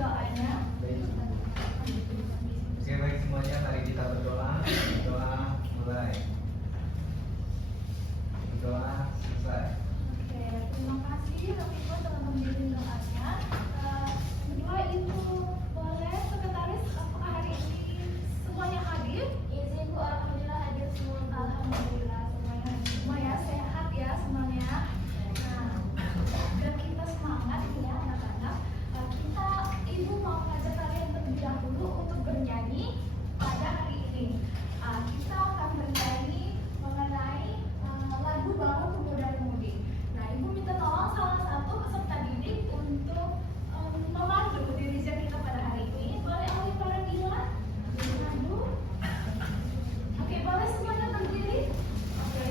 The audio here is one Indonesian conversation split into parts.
doanya. Oke, baik semuanya, mari kita berdoa. Berdoa mulai. Berdoa selesai. Oke, terima kasih Rafiko telah membimbing doanya. Kedua Ibu boleh sekretaris apakah hari ini semuanya hadir? Izin Bu, alhamdulillah hadir semua. Alhamdulillah semuanya hadir semua ya, sehat ya semuanya. Nah, biar kita semangat ya anak-anak. Ibu mau ngajak kalian terlebih dahulu untuk bernyanyi pada hari ini. Kita akan bernyanyi mengenai lagu Bangun Pemuda-Pemudi. Nah, Ibu minta tolong salah satu peserta didik untuk memandu dirijen kita pada hari ini. Boleh Alif Faradila memandu? Oke, boleh semuanya berdiri? Oke.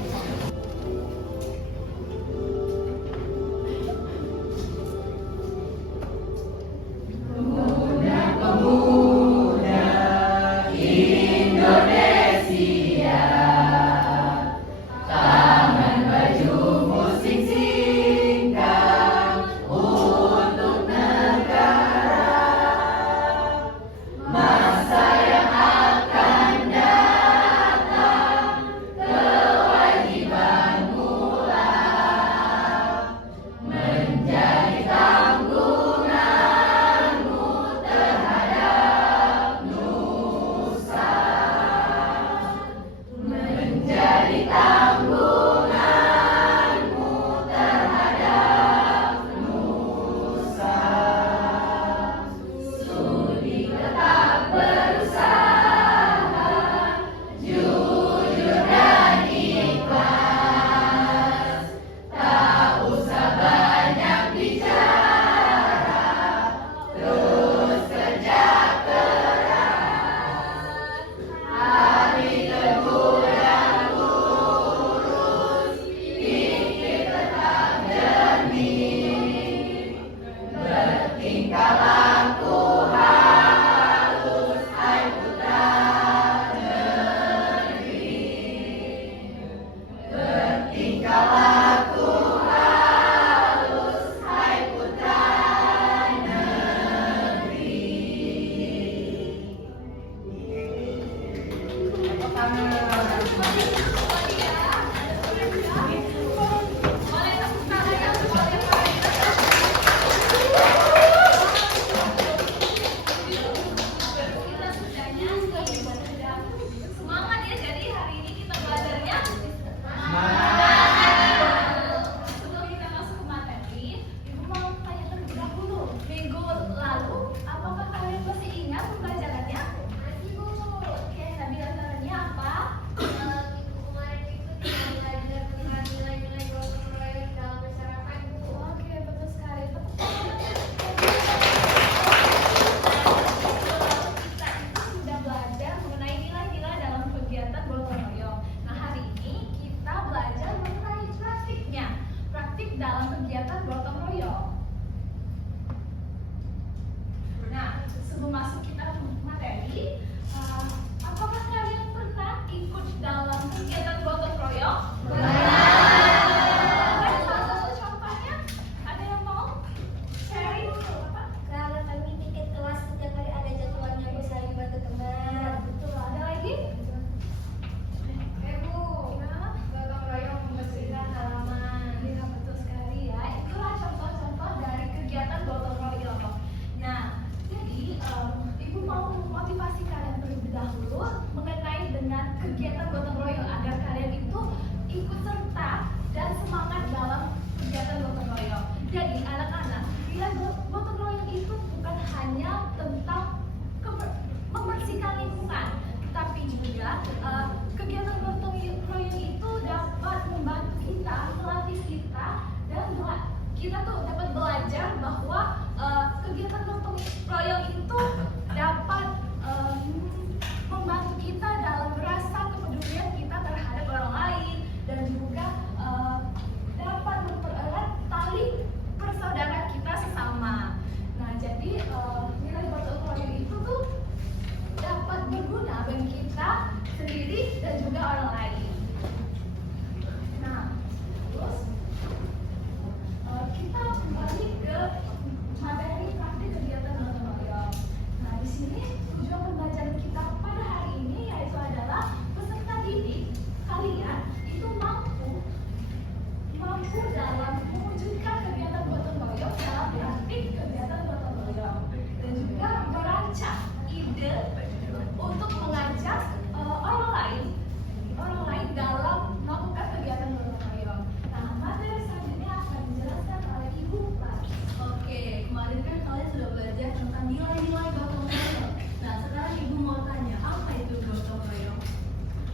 nilai-nilai gotong royong. Nah, sekarang Ibu mau tanya, apa itu gotong royong?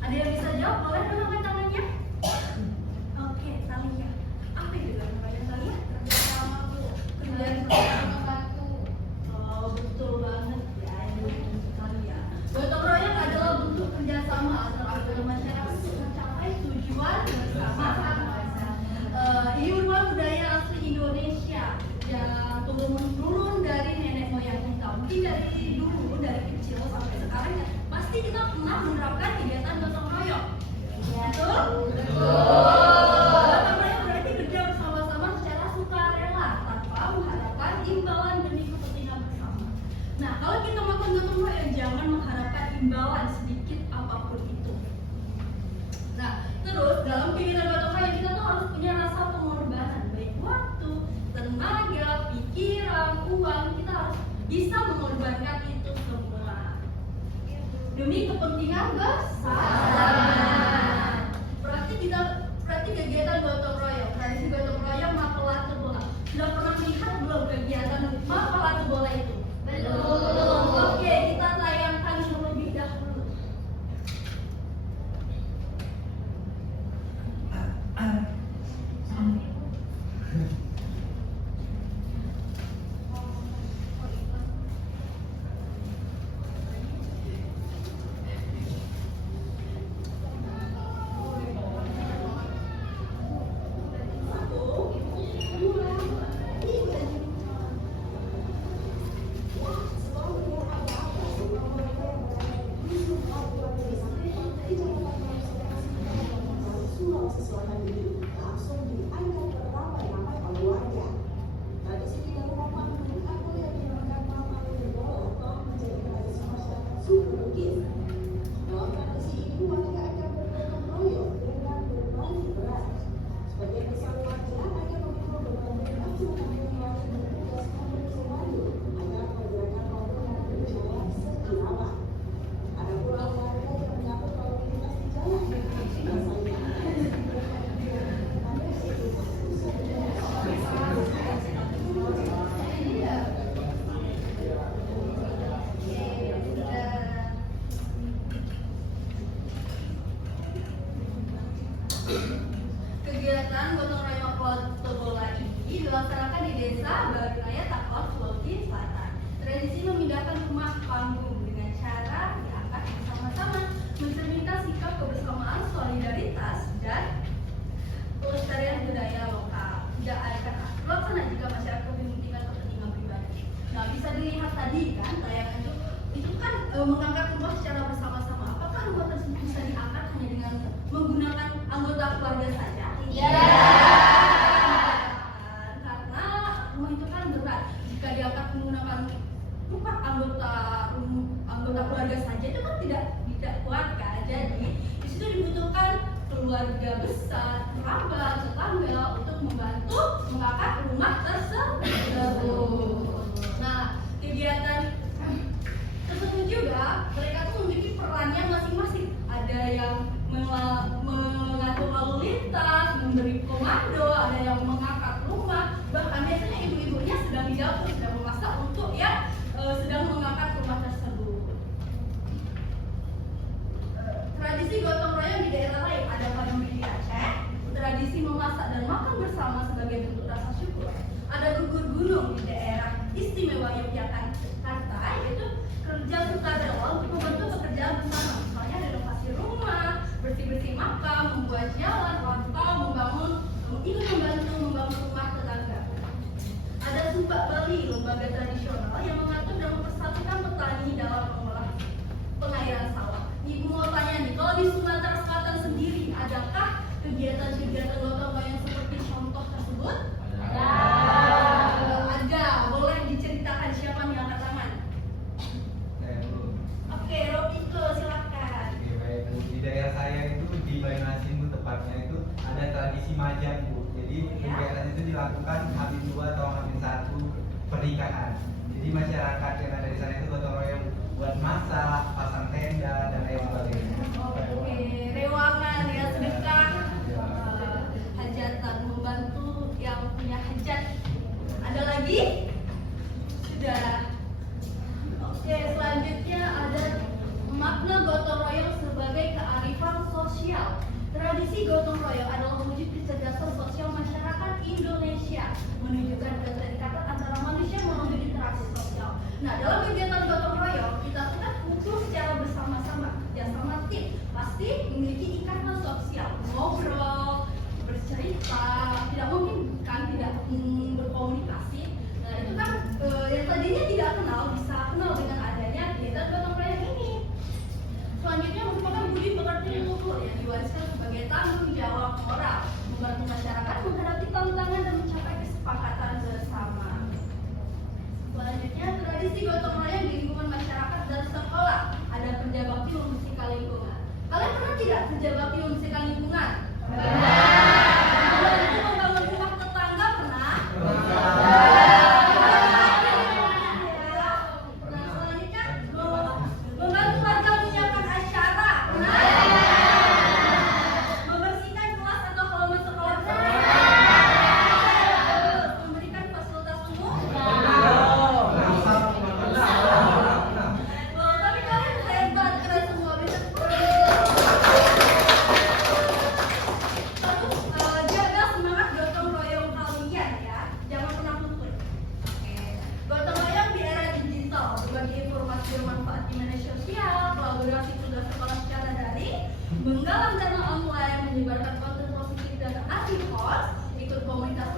Ada yang bisa jawab? Boleh dong angkat tangannya? Oke, Salia. Apa itu gotong royong, Salia? Kerjasama Bu. Kerjaan Kerjaan sama membantu. Oh, betul banget ya, Ibu Salia. Gotong royong adalah bentuk kerjasama antara anggota masyarakat untuk mencapai tujuan bersama. Ini merupakan budaya asli Indonesia yang turun dari nenek moyang kita. Mungkin dari dulu, dari kecil sampai sekarang ya, pasti kita pernah menerapkan kegiatan gotong royong. Betul? Gotong royong berarti kerja bersama-sama secara sukarela tanpa mengharapkan imbalan demi kepentingan bersama. Nah, kalau kita melakukan gotong royong, jangan mengharapkan imbalan sedikit apapun itu. Nah, terus dalam kegiatan gotong royong kita tuh harus punya rasa pengorbanan, baik waktu, tenaga, pikiran, uang. Kita harus bisa mengorbankan itu semua demi kepentingan bersama. Berarti kegiatan gotong royong, tradisi gotong royong mapelatu bola. Sudah pernah lihat belum kegiatan mapelatu bola itu? Belum. Oke, kita tayangkan terlebih dahulu. Kegiatan gotong royong Mapelatu bola ini dilaksanakan di Desa Barunaya, Takor, Sulawesi Selatan. Tradisi memindahkan rumah panggung dengan cara diangkat bersama-sama, mencerminkan sikap kebersamaan, solidaritas, dan pelestarian budaya lokal. Tidak akan terlaksana jika masyarakat mementingkan kepentingan pribadi. Nah, bisa dilihat tadi kan tayangan itu kan mengangkat rumah secara bersama-sama. Apakah rumah tersebut bisa diangkat hanya dengan menggunakan anggota keluarga saja? Iya. Karena rumah itu kan berat. Jika diangkat menggunakan anggota keluarga saja itu kan tidak kuat kan. Jadi di situ dibutuhkan keluarga besar, kerabat, tetangga untuk membantu mengangkat rumah tersebut. Nah, kegiatan tersebut juga mereka tuh memiliki perannya masing-masing. Ada yang mengatur lalu lintas, memberi komando, ada yang mengangkat rumah, bahkan biasanya ibu-ibunya sedang di dapur sedang memasak untuk yang sedang mengangkat rumah tersebut. Tradisi gotong royong di daerah lain ada pada di Aceh, tradisi memasak dan makan bersama sebagai bentuk rasa syukur. Ada gugur gunung di daerah istimewa Yogyakarta, yaitu kerja sukarela untuk membantu pekerjaan bersama, misalnya renovasi rumah, bersih-bersih makam, membuat jalan, atau membantu membangun rumah tetangga. Ada Subak Bali, lembaga tradisional yang mengatur dan mempersatukan petani dalam mengolah pengairan sawah. Ibu mau tanya nih, kalau di Sumatera Selatan sendiri, adakah kegiatan-kegiatan gotong royong seperti contoh tersebut? Ada. Boleh diceritakan siapa nih angkat tangan? Saya dulu. Oke, Robito, silakan. Oke, baik Bu. Di daerah saya itu di Banyuasin Bu, tepatnya itu ada tradisi majang Bu. Jadi kegiatan itu dilakukan H-2 atau H-1 pernikahan. Jadi masyarakat yang ada di sana itu gotong royong buat masak, pasang tenda dan lain sebagainya. Oke, rewangan ya, sedekah, hajatan, membantu yang punya hajat. Ada lagi? Sudah. dalam kegiatan gotong royong kita tuh kan kumpul secara bersama-sama, kerjasama tim, pasti memiliki ikatan sosial, ngobrol, bercerita, tidak mungkin kan tidak berkomunikasi. Nah itu kan yang tadinya tidak kenal bisa kenal dengan adanya kegiatan gotong royong ini. Selanjutnya merupakan budi pekerti luhur yang diwariskan sebagai tanggung jawab moral, membantu masyarakat menghadapi tantangan dan mencapai kesepakatan bersama. Selanjutnya, tradisi gotong royong di lingkungan masyarakat dan sekolah. Ada kerja bakti membersihkan lingkungan. Kalian pernah tidak kerja bakti membersihkan lingkungan? Membantu membangun rumah tetangga pernah? Nah, selanjutnya membantu warga menyiapkan acara. Membersihkan kelas atau halaman sekolah. Memberikan fasilitas umum. Tapi kalian hebat, keren semua bisa. Terus jaga semangat gotong royong kalian ya, jangan pernah luput. Oke, gotong royong di era digital, berbagi informasi bermanfaat di media sosial, kolaborasi tugas sekolah secara daring, menggalang dana online, menyebarkan konten positif dan anti hoax, ikut komunitas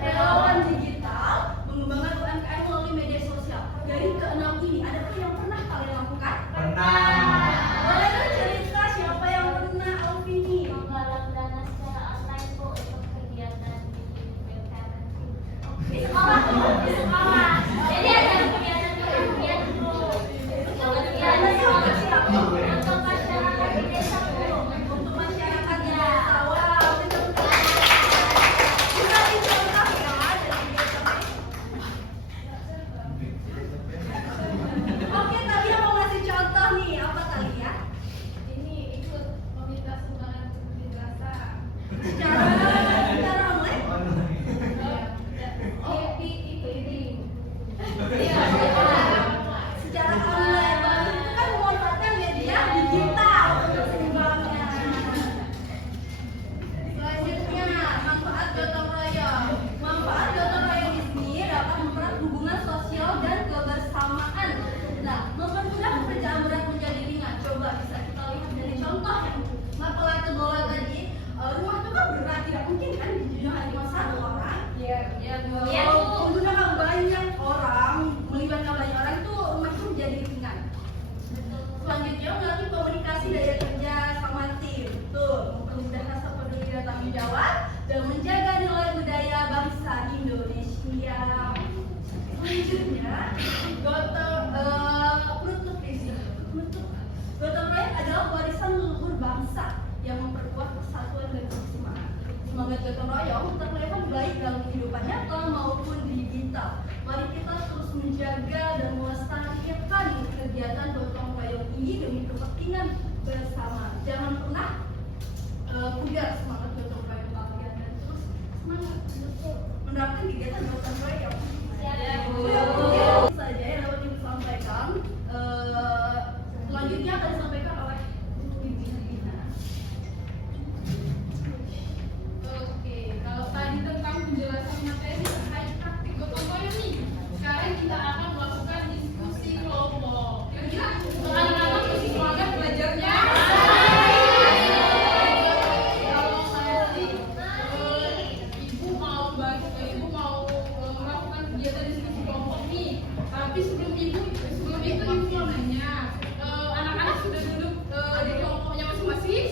relawan digital, mengembangkan UMKM melalui media sosial. Dari keenam ini, adakah yang pernah kalian lakukan? Boleh dong cerita siapa yang pernah, Alvini? Menggalang dana secara online Bu untuk kegiatan di UMKM. Di sekolah tuh, di sekolah. Jadi ada kegiatan Bu. Kegiatan sekolah siapa? Untuk masyarakat di desa Bu. Untuk masyarakat di desa. Wow, itu bisa dicontoh ya dari kegiatan. Oke, tadi yang mau ngasih contoh nih, apa tadi ya? Ini ikut meminta sumbangan di desa. Secara online? Oh, di ini. Iya, secara online. Itu kan memanfaatkan media digital untuk sumbangan. Selanjutnya, manfaat gotong royong. Manfaat gotong royong di sini dapat mempererat hubungan sosial dan kebersamaan. Nah, mempermudah pekerjaan berat menjadi ringan. Coba bisa kita lihat dari contoh yang masalah bola tadi. Rumah itu kan berat, tidak mungkin kan dijadikan hanya satu orang. Iya, Kalau menggunakan banyak orang, melibatkan banyak orang itu rumah itu menjadi ringan. Selanjutnya melatih komunikasi daya kerja sama tim, tuh mempermudah rasa peduli dan tanggung jawab dan menjaga nilai budaya bangsa Indonesia. Selanjutnya, gotong royong adalah warisan leluhur bangsa yang memperkuat persatuan dan kebersamaan. Semangat gotong royong terlihat baik dalam kehidupan nyata maupun digital. Mari kita terus menjaga dan melestarikan kegiatan gotong royong ini demi kepentingan bersama. Jangan pernah pudar semangat gotong royong kalian dan terus semangat untuk menerapkan kegiatan gotong royong. Itu saja yang dapat disampaikan. Selanjutnya akan disampaikan oleh Ibu Dina. Oke, kalau tadi tentang penjelasan materi terkait praktik gotong royong nih, sekarang kita akan melakukan diskusi kelompok. Kira-kira anak-anak masih semangat belajarnya? Kalau saya sih, ibu mau melakukan kegiatan diskusi kelompok nih. Tapi sebelum itu ibu mau nanya, anak-anak sudah duduk di kelompoknya masing-masing?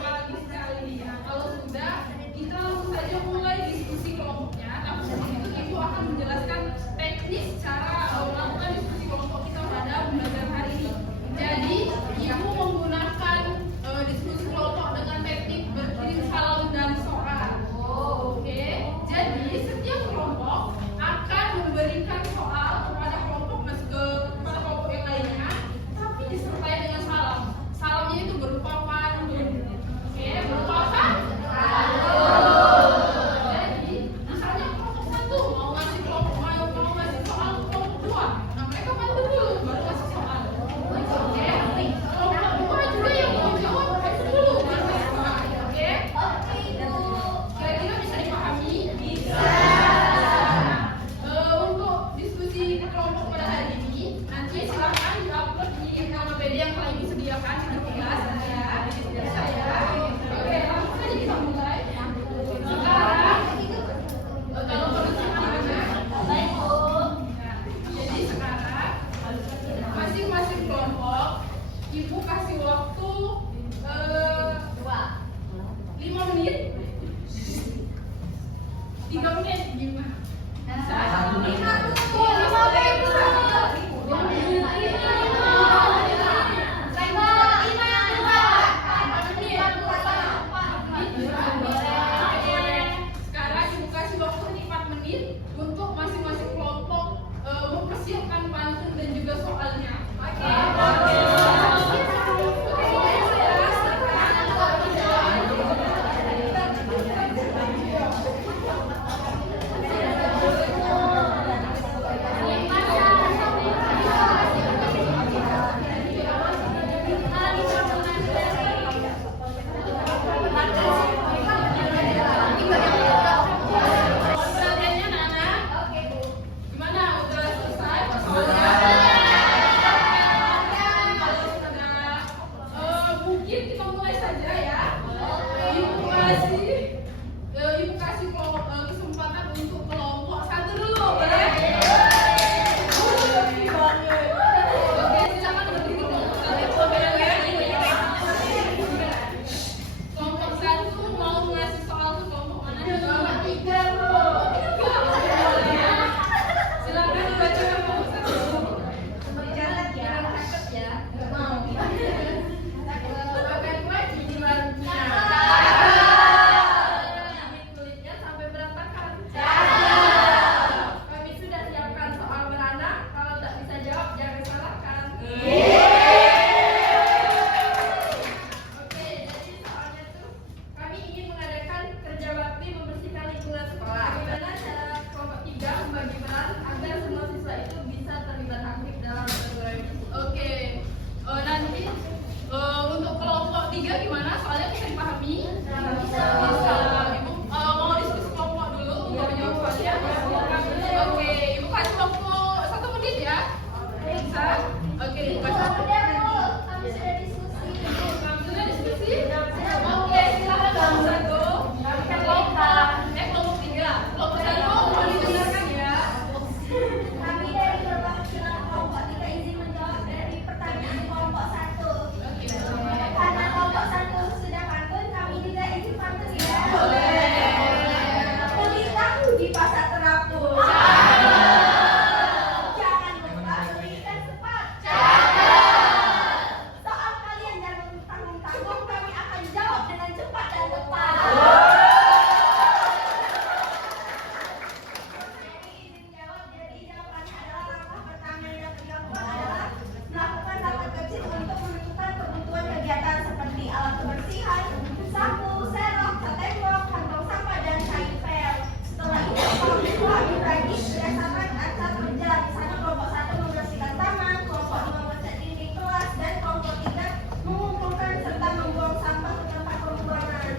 Bagus sekali. Nah, kalau sudah, kita langsung saja mulai diskusi kelompoknya. Tapi sebelum itu ibu akan menjelaskan teknis cara melakukan diskusi kelompok kita pada pembelajaran hari ini. Jadi, ibu menggunakan diskusi kelompok dengan teknik berkirim salam dan soal. Oke. Jadi, setiap kelompok akan memberikan soal kepada kelompok yang lainnya, tapi disertai dengan salam. Salamnya itu berupa pantun. Oke, berupa apa? Jadi, misalnya kelompok satu mau ngasih soal ke kelompok menit untuk masing-masing kelompok mempersiapkan pantun dan juga soalnya. Pertanyaannya Nana, gimana? Udah selesai? Mungkin kita mulai saja ya. Ibu kasih kesempatan untuk kelompok satu dulu, boleh? Oke, silakan berdiri dulu. Kelompok satu mau ngasih soal ke kelompok mana? Tiga, bro. Silakan dibacakan kelompok satu. Jangan ya. Mau. Kulitnya sampai berantakan. Kami sudah siapkan soal beranak. Kalau tak bisa jawab jangan salahkan. Oke, jadi soalnya tuh kami ingin mengadakan kerja bakti membersihkan lingkungan sekolah. Bagaimana cara kelompok 3 membagi peran agar semua siswa itu bisa terlibat aktif dalam program ini? Oke, nanti untuk kelompok 3 gimana? Soalnya bisa dipahami? Bisa. Ibu mau diskusi kelompok dulu untuk menjawab soalnya. Oke, ibu kasih kelompok 1 menit ya. Bisa? Oke, ibu kasih. Kami sudah diskusi. Sudah diskusi? Oke, silakan kelompok 1. Kelompok 3. Kelompok 1 mau didengarkan ya. Kami dari perwakilan kelompok 3 izin menjawab dari pertanyaan kelompok 1. Oke. Karena kelompok 1 sudah pantun, kami juga izin pantun ya. Pelitaku di pasar terapung. Jangan lupa berikan cepat. Soal kalian jangan tanggung-tanggung, kami akan jawab dengan cepat dan tepat. Izin jawab, jadi jawabannya adalah langkah pertama yang dilakukan adalah melakukan rapat kecil untuk menentukan kebutuhan kegiatan seperti alat kebersihan, sapu, serok, tembok, kantong sampah, dan kain pel. Setelah itu, kelompok dibagi berdasarkan acara kerja. Di sana kelompok 1 membersihkan taman, kelompok 2 mencat dinding kelas, dan kelompok 3 mengumpulkan serta membuang sampah ke tempat pembuangan.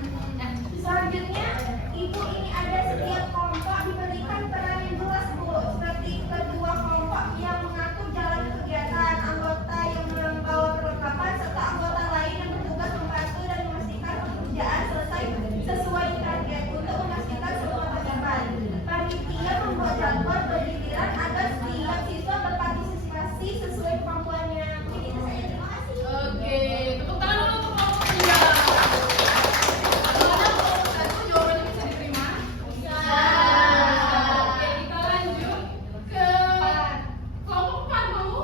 Selanjutnya, ibu ini ada setiap kelompok diberikan peran yang jelas, Bu. Seperti kedua kelompok yang mengatur jalan kegiatan, anggota yang membawa perlengkapan, serta anggota lain yang bertugas membantu dan memastikan pekerjaan selesai sesuai target untuk memastikan semua tercapai. Panitia membuat jadwal bergiliran agar setiap siswa berpartisipasi sesuai kemampuannya. Jadi itu saja, terima kasih. Oke, tepuk tangan dulu untuk kelompok 3. Bagaimana kelompok 1 jawabannya bisa diterima? Oke, kita lanjut ke kelompok 4 mau?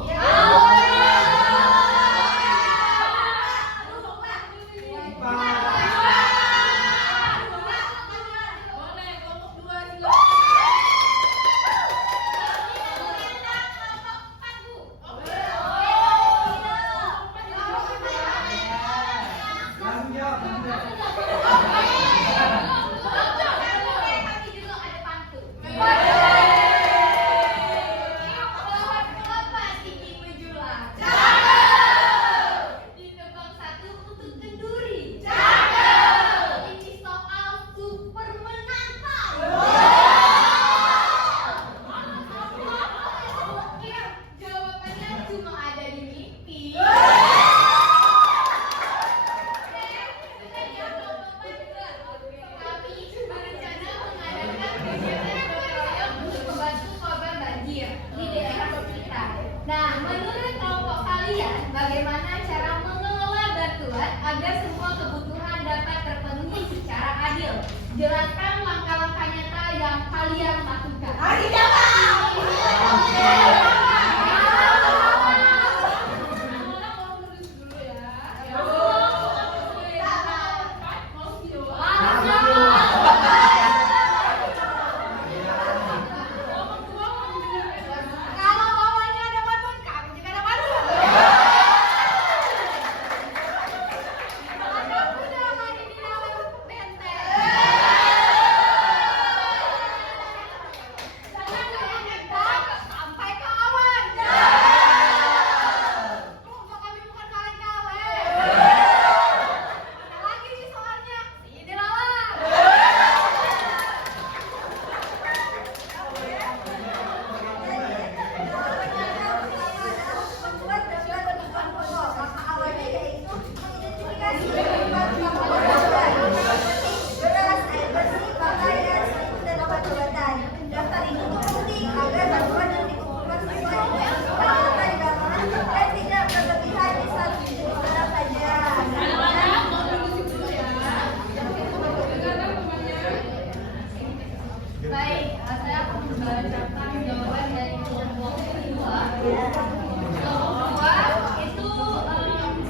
Boleh, kelompok 2 silakan. Langsung jawab. Kami juga ada pantun. Ditebang satu untuk kenduri. Ini soal super menantang. Jawabannya cuma ada di mimpi. Kami berencana mengadakan kegiatan untuk membantu korban banjir di daerah kita. Nah, menurut kelompok kalian, bagaimana cara mengelola bantuan agar semua kebutuhan dapat terpenuhi secara adil? Jelaskan langkah-langkah nyata yang kalian lakukan. Kelompok 2 itu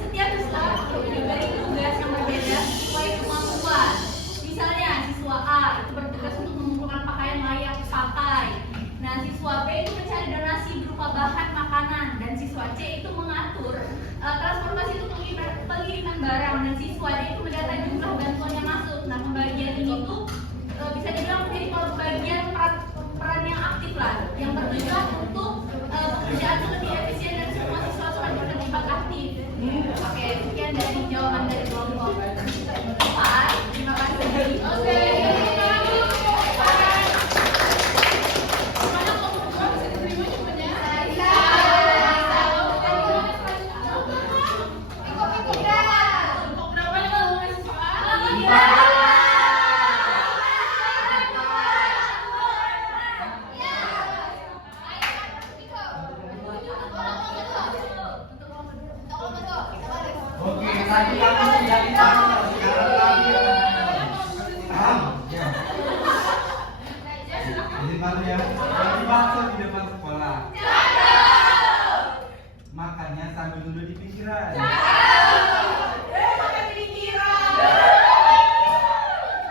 setiap siswa diberi tugas yang berbeda sesuai kemampuan. Misalnya siswa A itu bertugas untuk mengumpulkan pakaian layak pakai. Nah, siswa B itu mencari donasi berupa bahan makanan, dan siswa C itu mengatur transportasi untuk pengiriman barang, dan siswa D itu mendata jumlah bantuan yang masuk. Nah, pembagian ini tuh bisa dibilang menjadi pembagian peran yang aktif lah, yang bertujuan untuk pekerjaan itu lebih efisien dan semua siswa itu akan terlibat aktif. Oke, sekian dari jawaban dari kelompok 4. Terima kasih. Oke. Gimana kelompok 2 bisa diterima jawabannya? Kelompok berapa yang mau ngasih soal? Oke, tadi kamu sudah ditanya, sekarang kami paham? Ya. Jadi baru ya, jadi bakso di depan sekolah. Makannya sambil duduk di pinggiran.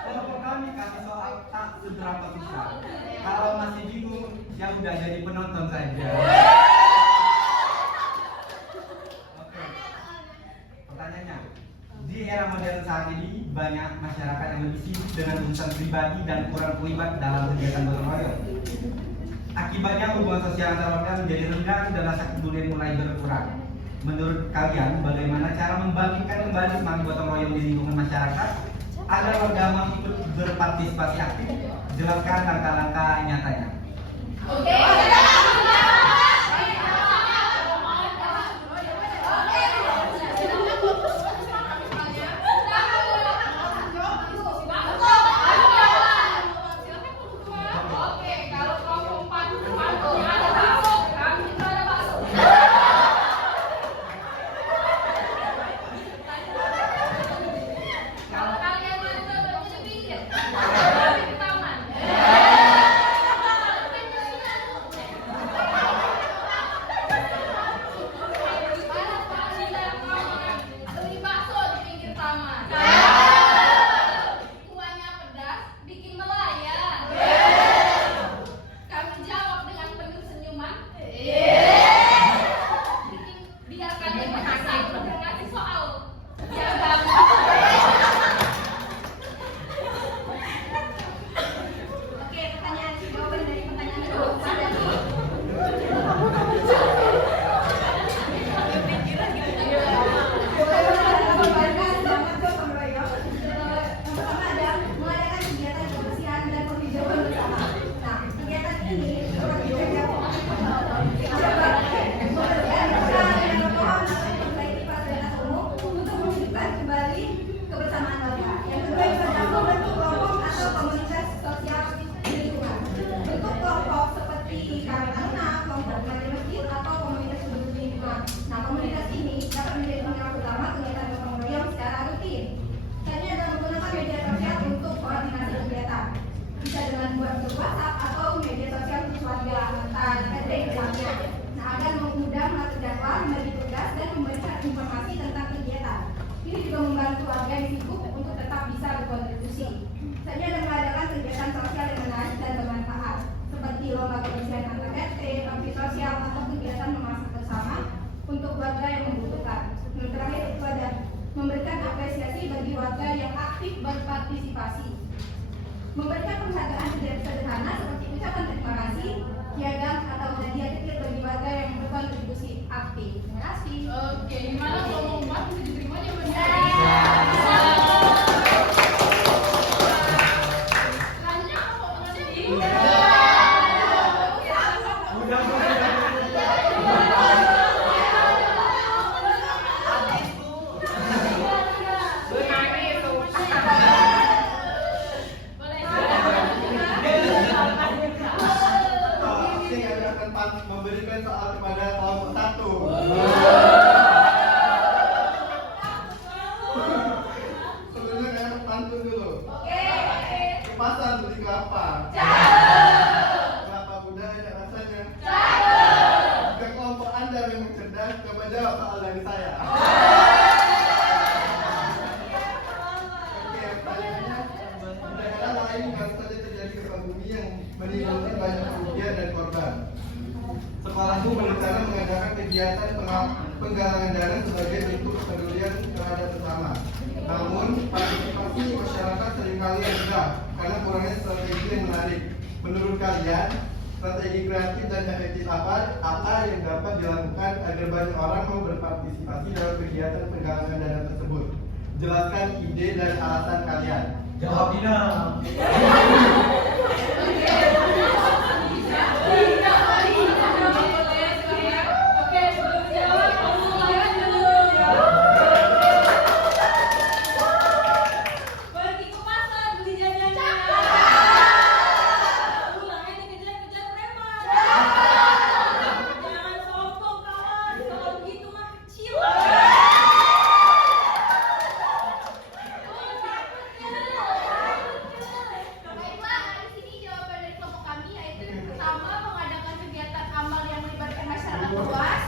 Kelompok kami kasih soal tak seberapa besar. Kalau masih bingung, ya udah jadi penonton saja. Pertanyaannya, di era modern saat ini banyak masyarakat yang lebih sibuk dengan urusan pribadi dan kurang terlibat dalam kegiatan gotong royong. Akibatnya hubungan sosial antar warga menjadi renggang dan rasa kepedulian mulai berkurang. Menurut kalian, bagaimana cara membangkitkan kembali semangat gotong royong di lingkungan masyarakat agar warga mau ikut berpartisipasi aktif? Jelaskan langkah-langkah nyatanya. Oke. berpartisipasi, memberikan penghargaan sederhana seperti ucapan terima kasih, piagam atau hadiah kecil bagi warga yang berkontribusi aktif. Terima kasih. Oke, gimana kelompok 4 bisa diterima jawabannya? Tanya kok memberikan soal kepada kelompok 1. Sebelumnya kayak pantun dulu. Ke pasar beli kelapa. Kelapa muda enak rasanya. Ke kelompok sekolahku berencana mengadakan kegiatan penggalangan dana sebagai bentuk kepedulian terhadap sesama. Namun, partisipasi masyarakat seringkali rendah karena kurangnya strategi yang menarik. Menurut kalian, strategi kreatif dan efektif apa yang dapat dilakukan agar banyak orang mau berpartisipasi dalam kegiatan penggalangan dana tersebut? Jelaskan ide dan alasan kalian. Jawab Dina. Pergi ke pasar beli jajanan. Pulangnya dikejar-kejar preman. Jangan sombong kawan, kalau begitu mah kecil. Baiklah, di sini jawaban dari kelompok kami yaitu yang pertama mengadakan kegiatan amal yang melibatkan masyarakat luas.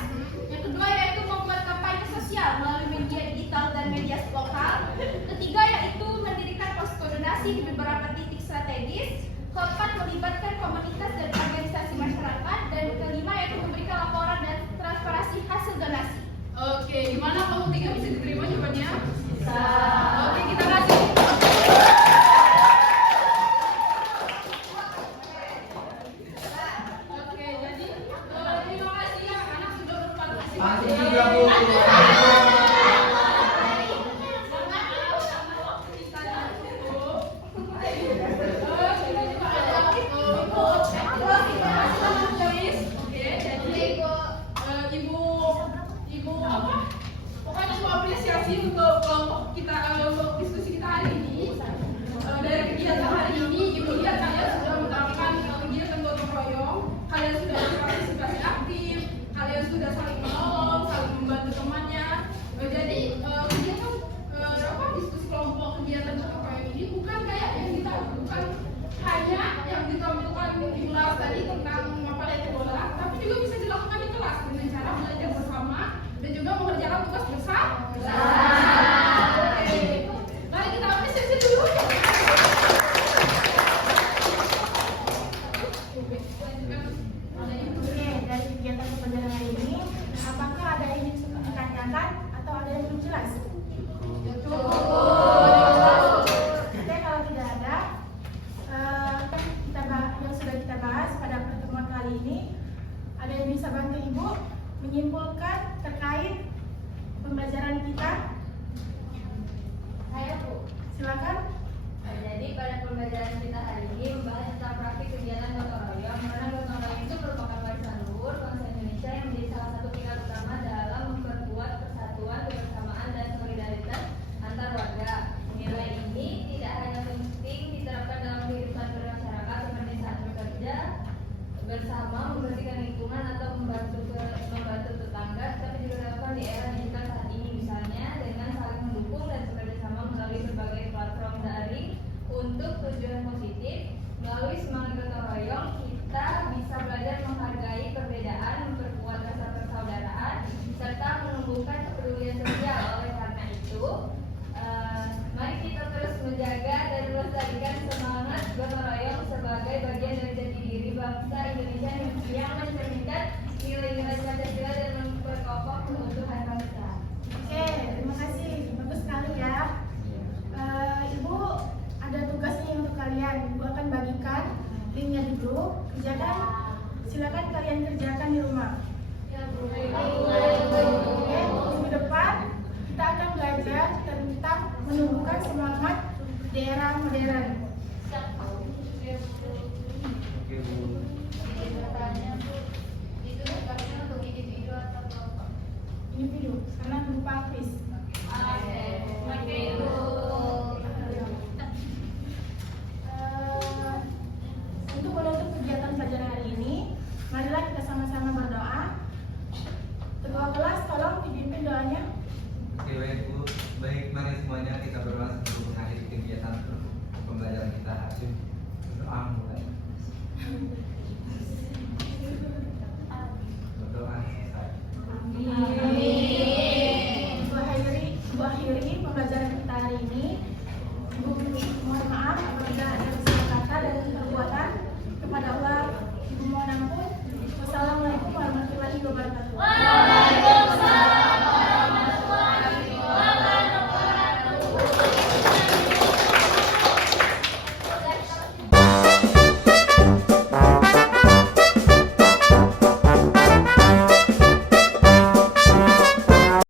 Yang kedua yaitu membuat kampanye sosial melalui media digital dan media lokal. Ketiga yaitu mendirikan posko donasi di beberapa titik strategis. Keempat melibatkan komunitas dan organisasi masyarakat. Dan kelima yaitu memberikan laporan dan transparansi hasil donasi. Oke, gimana kamu tiga bisa diterima jawabannya? Bisa. Oke, kita kasih. Oke, jadi terima kasih ya anak sudah berpartisipasi. Masih juga Bu. Ibu apa? Pokoknya ibu apresiasi untuk kelompok kita untuk diskusi kita hari ini. Dari kegiatan hari ini, ibu lihat kalian sudah menerapkan kegiatan gotong royong, kalian sudah berpartisipasi aktif, kalian sudah saling menolong, saling membantu temannya. Jadi kegiatan diskusi kelompok kegiatan gotong royong ini bukan kayak yang kita bukan hanya yang ditampilkan di kelas tadi tentang mapel bola, tapi juga bisa dilakukan di kelas dengan cara belajar bersama dan juga mengerjakan tugas bersama. Oke, mari kita apresiasi dulu. Oke, dari kegiatan pembelajaran hari ini, apakah ada yang ingin ditanyakan atau ada yang belum jelas? Oke, kalau tidak ada, yang sudah kita bahas pada pertemuan kali ini, ada yang bisa bantu Ibu menyimpulkan terkait pembelajaran kita? Saya Bu. Silakan. Jadi pada pembelajaran kita hari ini membahas tentang praktik kegiatan gotong royong. Karena gotong royong itu merupakan warisan luhur bangsa Indonesia yang menjadi salah satu pilar utama dalam memperkuat persatuan, kebersamaan, dan solidaritas antar warga. Nilai ini tidak hanya penting diterapkan dalam kehidupan bermasyarakat seperti saat bekerja bersama, membersihkan lingkungan atau membantu tetangga, tapi juga relevan di era digital saat ini, misalnya dengan saling mendukung dan bekerjasama melalui berbagai platform daring untuk tujuan positif. Melalui semangat gotong royong, kita bisa belajar menghargai perbedaan, memperkuat rasa persaudaraan, serta menumbuhkan kepedulian sosial. Oleh karena itu, mari kita terus menjaga dan melestarikan semangat gotong royong sebagai bagian dari jati diri bangsa Indonesia yang mencerminkan nilai-nilai Pancasila dan memperkokoh keutuhan bangsa. Oke, terima kasih. Bagus sekali ya. Ibu ada tugasnya untuk kalian. Ibu akan bagikan linknya di grup. Kerjakan. Silakan kalian kerjakan di rumah. Ya, Bu. Oke, minggu depan kita akan belajar tentang menumbuhkan semangat di era modern. Oke Bu. Itu tugasnya untuk individu atau kelompok? Individu, karena berupa quiz. Oke, Ibu. Untuk menutup kegiatan pelajaran hari ini, marilah kita sama-sama berdoa. Ketua kelas, tolong dipimpin doanya. Oke baik Bu. Baik, mari semuanya kita berdoa sebelum mengakhiri kegiatan pembelajaran kita. Berdoa mulai. Berdoa selesai. Ibu akhiri pembelajaran kita hari ini. Ibu mohon maaf apabila ada kesalahan kata dan perbuatan. Kepada Allah, Ibu mohon ampun. Wassalamualaikum warahmatullahi wabarakatuh. juga pada kasual. Wah,